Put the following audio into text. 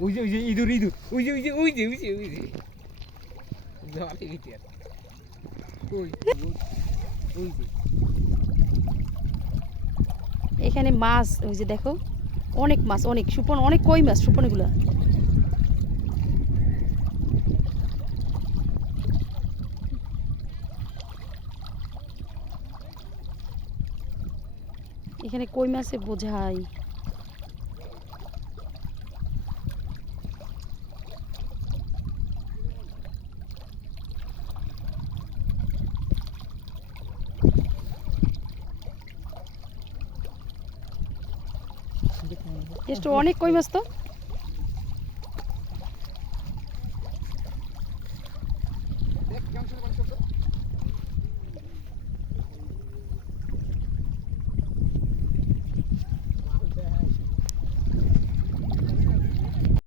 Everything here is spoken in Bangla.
ওই যে ওই যে, ইঁদুর ইঁদুর। ওই যে ওই যে ওই যে ওই যে ওই যে। ওই যে এখানে মাছ, ওই যে দেখো, অনেক মাছ, অনেক। সুপন, অনেক কই মাছ, সুপন এখানে কই মাছে বোঝাই। টেস্ট অনেক কই মাছ তো?